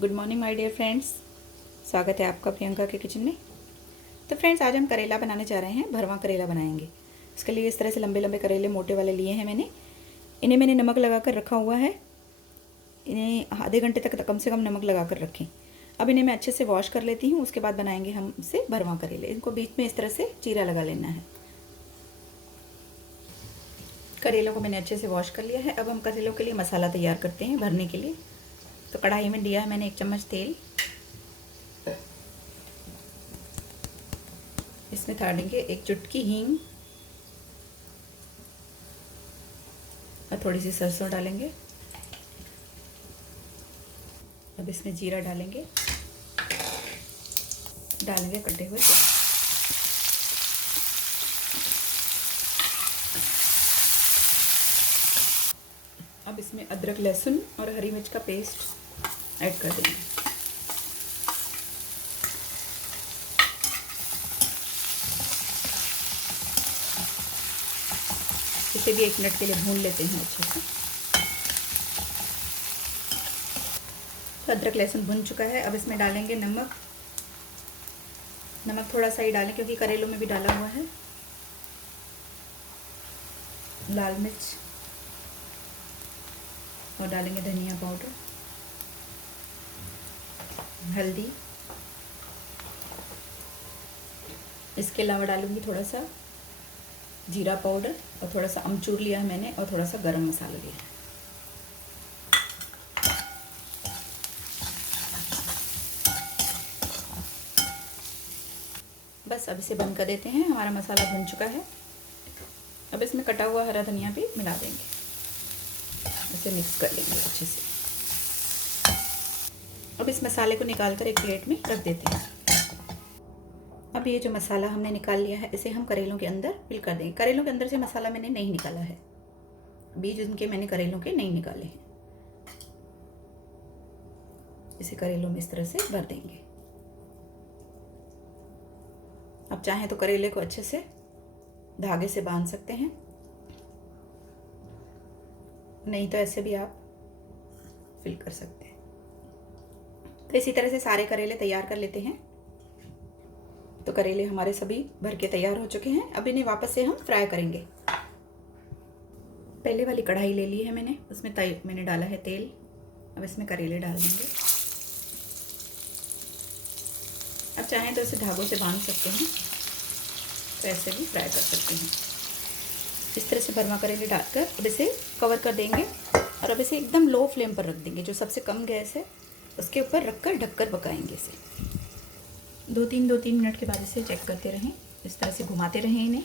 Good morning my dear friends. स्वागत है आपका प्रियंका के किचन में। तो फ्रेंड्स, आज हम करेला बनाने जा रहे हैं। भरवा करेला बनाएंगे। इसके लिए इस तरह से लंबे लंबे करेले मोटे वाले लिए हैं मैंने। इन्हें मैंने नमक लगा कर रखा हुआ है। इन्हें आधे घंटे तक कम से कम नमक लगा कर रखें। अब इन्हें मैं अच्छे से वॉश कर लेती हूँ। उसके बाद बनाएंगे हम इससे भरवा करेले। इनको बीच में इस तरह से चीरा लगा लेना है। करेलों को मैंने अच्छे से वॉश कर लिया है। अब हम करेलों के लिए मसाला तैयार करते हैं भरने के लिए। तो कढ़ाई में दिया है मैंने 1 चम्मच तेल। इसमें डालेंगे 1 चुटकी हींग और थोड़ी सी सरसों डालेंगे। अब इसमें जीरा डालेंगे कटे हुए प्याज। अब इसमें अदरक लहसुन और हरी मिर्च का पेस्ट ऐड कर देंगे। इसे भी 1 मिनट के लिए भून लेते हैं अच्छे से। तो अदरक लहसुन भुन चुका है। अब इसमें डालेंगे नमक थोड़ा सा ही डालें क्योंकि करेलों में भी डाला हुआ है। लाल मिर्च और डालेंगे धनिया पाउडर, हल्दी। इसके अलावा डालूंगी थोड़ा सा जीरा पाउडर और थोड़ा सा अमचूर लिया है मैंने और थोड़ा सा गरम मसाला लिया है। बस अब इसे बंद कर देते हैं। हमारा मसाला भुन चुका है। अब इसमें कटा हुआ हरा धनिया भी मिला देंगे। इसे मिक्स कर लेंगे अच्छे से। अब इस मसाले को निकालकर एक प्लेट में रख देते हैं। अब ये जो मसाला हमने निकाल लिया है इसे हम करेलों के अंदर फिल कर देंगे। करेलों के अंदर से मसाला मैंने नहीं निकाला है, बीज उनके मैंने करेलों के नहीं निकाले हैं। इसे करेलों में इस तरह से भर देंगे। अब चाहें तो करेले को अच्छे से धागे से बांध सकते हैं, नहीं तो ऐसे भी आप फिल कर सकते हैं। तो इसी तरह से सारे करेले तैयार कर लेते हैं। तो करेले हमारे सभी भर के तैयार हो चुके हैं। अब इन्हें वापस से हम फ्राई करेंगे। पहले वाली कढ़ाई ले ली है मैंने, उसमें मैंने डाला है तेल। अब इसमें करेले डाल देंगे। अब चाहें तो इसे धागों से बांध सकते हैं, तो ऐसे भी फ्राई कर सकते हैं। इस तरह से भरवा करेले डालकर अब इसे कवर कर देंगे और अब इसे एकदम लो फ्लेम पर रख देंगे। जो सबसे कम गैस है उसके ऊपर रखकर ढककर पकाएंगे इसे। 2-3 मिनट के बाद इसे चेक करते रहें। इस तरह से घुमाते रहें इन्हें।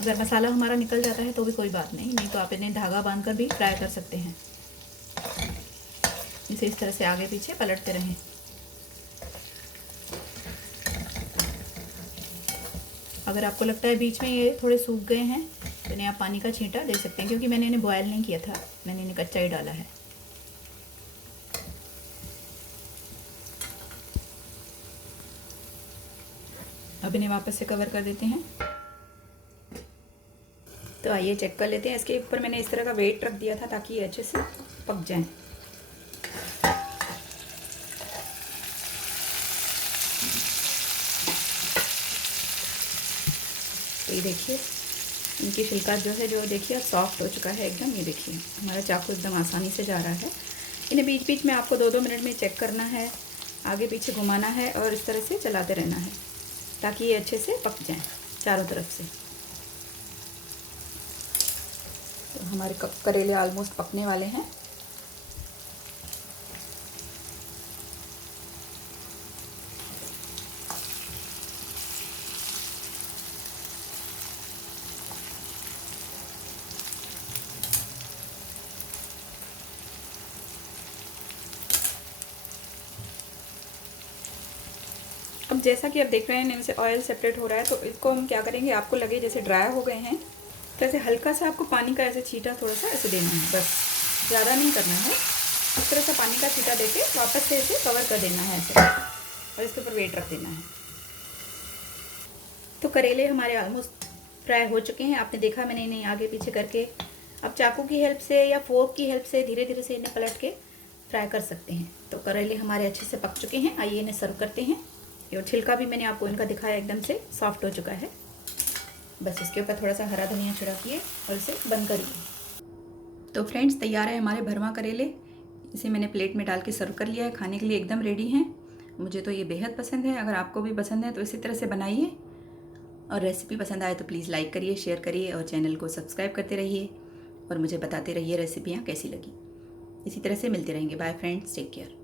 अगर मसाला हमारा निकल जाता है तो भी कोई बात नहीं तो आप इन्हें धागा बांधकर भी फ्राई कर सकते हैं। इसे इस तरह से आगे पीछे पलटते रहें। अगर आपको लगता है बीच में ये थोड़े सूख गए हैं तो इन्हें आप पानी का छींटा दे सकते हैं, क्योंकि मैंने इन्हें बॉयल नहीं किया था, मैंने इन्हें कच्चा ही डाला है। अब इन्हें वापस से कवर कर देते हैं। तो आइए चेक कर लेते हैं। इसके ऊपर मैंने इस तरह का वेट रख दिया था ताकि ये अच्छे से पक जाएं। तो ये देखिए इनकी छिलका जो है देखिए अब सॉफ्ट हो चुका है एकदम। ये देखिए हमारा चाकू एकदम आसानी से जा रहा है। इन्हें बीच बीच में आपको 2-2 मिनट में चेक करना है, आगे पीछे घुमाना है और इस तरह से चलाते रहना है ताकि ये अच्छे से पक जाएं चारों तरफ से। तो हमारे करेले ऑलमोस्ट पकने वाले हैं। अब जैसा कि आप देख रहे हैं इनमें से ऑयल सेपरेट हो रहा है, तो इसको हम क्या करेंगे, आपको लगे जैसे ड्राई हो गए हैं तो ऐसे हल्का सा आपको पानी का ऐसे छींटा थोड़ा सा ऐसे देना है, बस ज़्यादा नहीं करना है। इस तरह से पानी का छींटा देके वापस से इसे कवर कर देना है ऐसे और इसके ऊपर वेट रख देना है। तो करेले हमारे ऑलमोस्ट फ्राई हो चुके हैं। आपने देखा मैंने इन्हें आगे पीछे करके अब चाकू की हेल्प से या फोर्क की हेल्प से धीरे धीरे से इन्हें पलट के फ्राई कर सकते हैं। तो करेले हमारे अच्छे से पक चुके हैं, आइए इन्हें सर्व करते हैं। और छिलका भी मैंने आपको इनका दिखाया, एकदम से सॉफ्ट हो चुका है। बस इसके ऊपर थोड़ा सा हरा धनिया छिड़किए और इसे बंद करिए। तो फ्रेंड्स, तैयार है हमारे भरवा करेले। इसे मैंने प्लेट में डाल के सर्व कर लिया है, खाने के लिए एकदम रेडी हैं। मुझे तो ये बेहद पसंद है। अगर आपको भी पसंद है तो इसी तरह से बनाइए, और रेसिपी पसंद आए तो प्लीज़ लाइक करिए, शेयर करिए और चैनल को सब्सक्राइब करते रहिए और मुझे बताते रहिए रेसिपियाँ कैसी लगी। इसी तरह से मिलते रहेंगे। Bye friends, take care.